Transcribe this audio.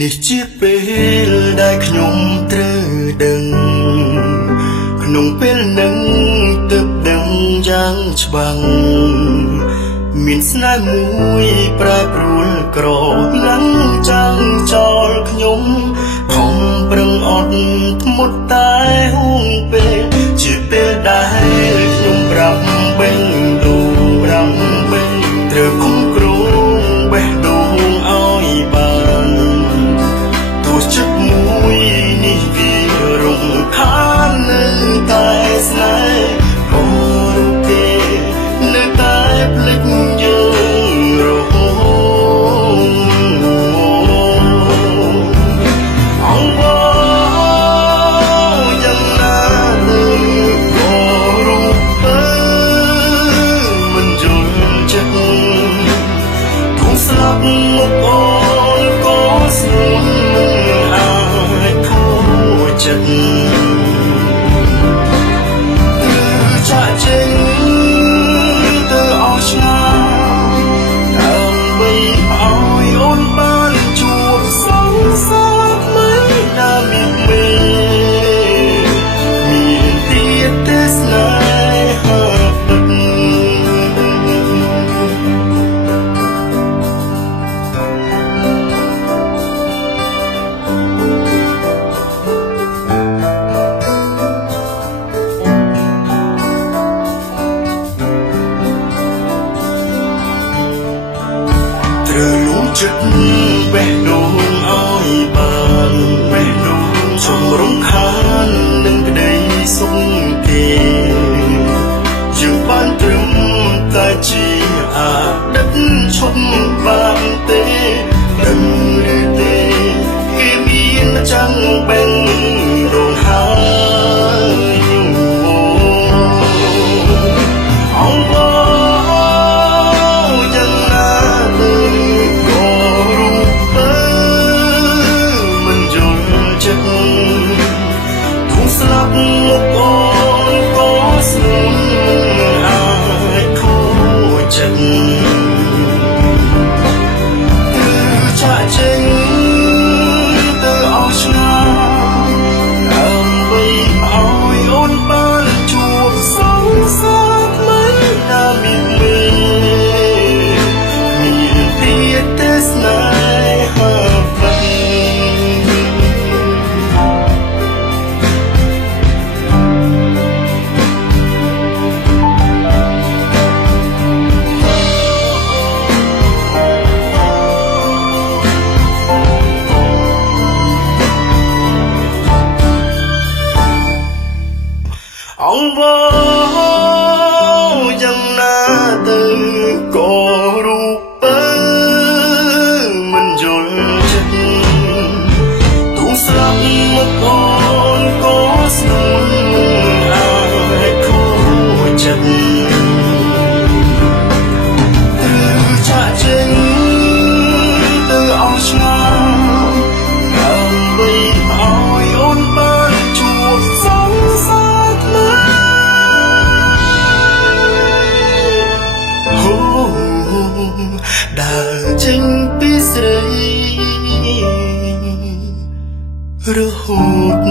នេះជាពេលដែលខ្ញុំត្រូវដឹងក្នុងពេលនឹងទើបដឹងយ៉ាងច្បាស់មានស្នេហ៍មួយប្រែប្រួលក្រឡើងចាំងចោលខ្ញុំខំប្រឹងអត់ធ្មត់តែហួងពេលជាពេលដែលខ្ញុំប្រាប់បេះដូងប្រាប់បេះត្រូវគុំគ្រងបេះដូងឲ្យបានទោះចិត្តមួយនេះវារំខាននៅតែស្នេហ៍ក៏រូបគេនៅតែភ្លេចយើងរហូតអងវយ៉ាងណាទៅក៏រូបមិនយល់ចិត្តគង់ស្លាប់មកអូនក៏ស្រួលមិនអាចខូចចិត្តចាក់ចេញទៅអស់ឆ្ងាយដើម្បីឲ្យអូនបានជួបសង្សារថ្មីដែលមានមេមានទៀតទេស្នេហាពិតត្រូវលំចិត្តបេះដូងឲ្យបានបេះដូងជំរំខាននឹងក្តីសុខគេយើងបានត្រឹមតែជាអតីតឈប់បានទេដឹងឬទេគេមានចាំងបេះដូងហើយអងវយ៉ាងណាទៅក៏រូបមិនយល់ចិត្តគង់ស្លាប់មកអូនក៏ស្រួលមិនអាចខូចចិត្តគឺចាក់ចេញទៅអស់ឆ្ងាយដើម្បីឲ្យអូនបានជួបសង្សារថ្មីដែលមានមេមានទៀតទេស្នេហាពិតអងវយ៉ាងណាទៅក៏រូបមិនយល់ចិត្តទូស្លាប់មកអូនក៏ស្នួលមិនអាចខូចចិត្តគឺចាក់ចេញទៅអស់ឆ្ងាយដើម្បីឲ្យអូនបានជួបសង្សារថ្មីដើរចេញពីស្រីរហូត